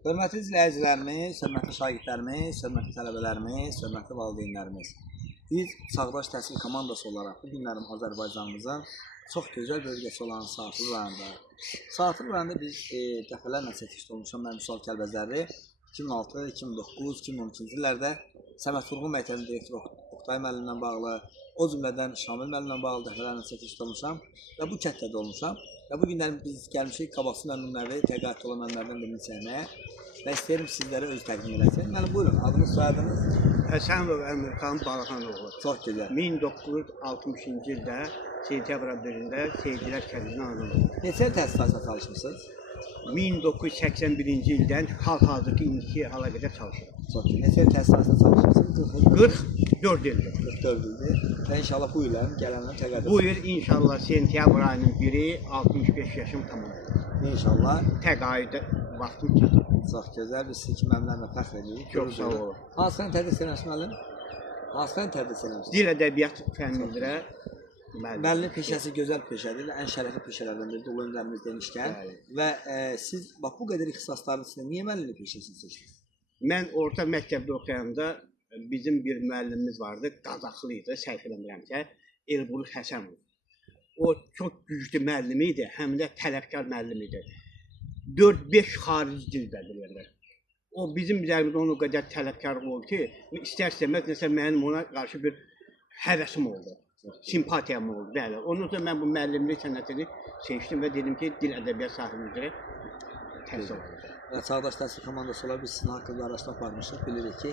Hörmətli izləyicilərimiz, hörmətli şagirdlərimiz, hörmətli tələbələrimiz, hörmətli valideynlərimiz. Biz Çağdaş Təhsil komandası olaraq bu günlərim Azərbaycanımızın çox gözəl bölgəsi olan Saatlı rayonunda. Saatlı rayonunda biz dəfələrlə çəkiliş olmuşam. Mən Vüsal Kəlbəzərli 2006, 2009, 2012-ci illərdə Səməd Vurğun Məktəbinin direktoru Oktay müəllimlə bağlı, o cümlədən Şamil müəllimlə bağlı dəfələrlə çəkiliş olmuşam və bu kətlədə olmuşam. Və bu günlər biz gəlmişik Qabaqçı müəllimləri, təqaüddə olan müəllimlərdən birini çəkməyə və istəyirəm sizlərə öz təqdim edəsiniz. Müəllim, buyurun, adınız, soyadınız? Həsənov Əmirxan Balaxanoğlu. Çox gözəl. 1960-cı ildə sentyabr 1-də Seyidlər kəndində anadan oldu. Neçə il təhsilatda çalışmışsınız? 1981-ci ildən hal-hazırki indiki hala qədər çalışıram. Çox gözəl. Neçə il təhsilatda çalışmışsınız? 44 ildir. 44 ildir. Və inşallah bu illərin gələnlər təqaüddə. Bu il inşallah sentyabr ayının 1-i 65 yaşım tamam olur. İnşallah. Təqaüdə vaxtım çatır. Çox gözəl. Biz sizi müəllimlərlə fəxr edirik. Çox sağ olun. Hansı fəni tədris eləmişsiniz müəllim? Hansı fəni tədris eləmişsiniz? Dil ədəbiyyat fənni üzrə müəllim peşəsi gözəl peşədir. Ən şərəfli peşələrdən biridir. Ulu öndərimiz demişkən. Və siz bax bu qədər ixtisasların içində niyə müəllimlik peşəsini seçdiniz? Mən orta məktəbdə oxuyanda bizim bir müəllimimiz vardı. Qazaxlı idi, səhv eləmirəmsə, Elbuluş Həsənov. O çox güclü müəllim idi, həm də tələbkar müəllim idi. 4-5 xarici dildə bilirlər. O bizim üzərimizdə onun o qədər tələbkar oldu ki, istər-istəməz nəsə mənim ona qarşı bir həvəsim oldu. Simpatiyam oldu, bəli. Ondan sonra mən bu müəllimlik sənətini seçdim və dedim ki, dil ədəbiyyat sahibi üzrə təhsil olacaq. Çağdaş Təhsil komandası olaraq biz sizin haqqında araşdırma aparmışıq. Bilirik ki,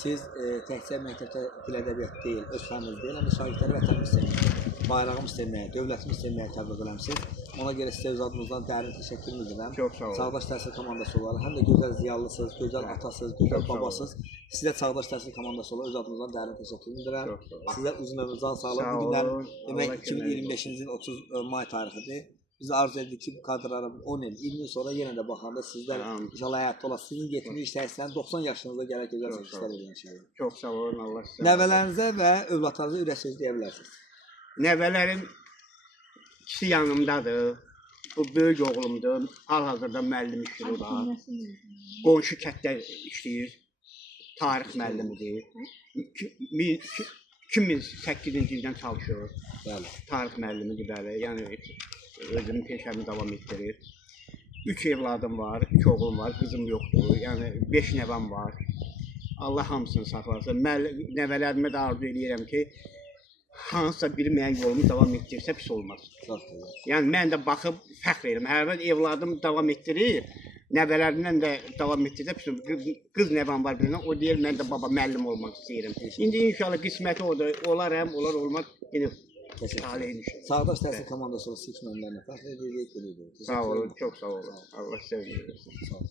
siz təkcə məktəbdə dil ədəbiyyat deyil, öz fəniniz deyil, həm də şagirdləri vətənimiz sevməyə, bayrağımız sevməyə, dövlətimiz sevməyə təbliğ eləmişsiniz. Ona görə sizə öz adınızdan dərin təşəkkür edirəm. Çox sağ olun. Çağdaş Təhsil komandası olaraq həm də gözəl ziyalısınız, gözəl atasınız, gözəl babasınız. Sizə Çağdaş Təhsil komandası olaraq öz adınızdan dərin təşəkkür edirəm. Sizə uzun ömür, can sağlıq. Bu günlərin demək 2025-ci ilin 30 may tarixidir. Biz arzu edirik ki, bu kadrlara 10 il, 20 il sonra yenə də baxanda sizlər inşallah həyatda olasınız. Sizin 70, 80, 90 yaşınızda gələr gözəl çəkişlər edəcəksiniz. Çox sağ olun, Allah sizə. Nəvələrinizə və övladlarınıza ürək söz deyə bilərsiniz. Nəvələrim ikisi yanımdadır. Bu böyük oğlumdur. Hal-hazırda müəllim işləyir o da. Qonşu kətdə işləyir. Tarix müəllimidir. 2008-ci ildən çalışır. Bəli. Tarix müəllimidir, bəli. Yəni özümün peşəmi davam etdirir. 3 evladım var, 3 oğlum var, qızım yoxdur. Yəni 5 nəvəm var. Allah hamısını saxlasın. Nəvələrimə də arzu edirəm ki, hansısa biri mənim yolumu davam etdirsə pis olmaz. Yəni mən də baxıb fəxr edirəm. Hər evladım davam etdirir. Nəvələrindən də davam etdirsə pis olmaz. Qız nəvəm var birindən, o deyir mən də baba müəllim olmaq istəyirəm. İndi inşallah qisməti olar, həm olar, olmaz. Yenə Çağdaş Təhsil komandası olsa ilk müəllimlərlə fəxr edirik. Sağ olun, çox sağ olun. Allah sizə versin. Sağ olun.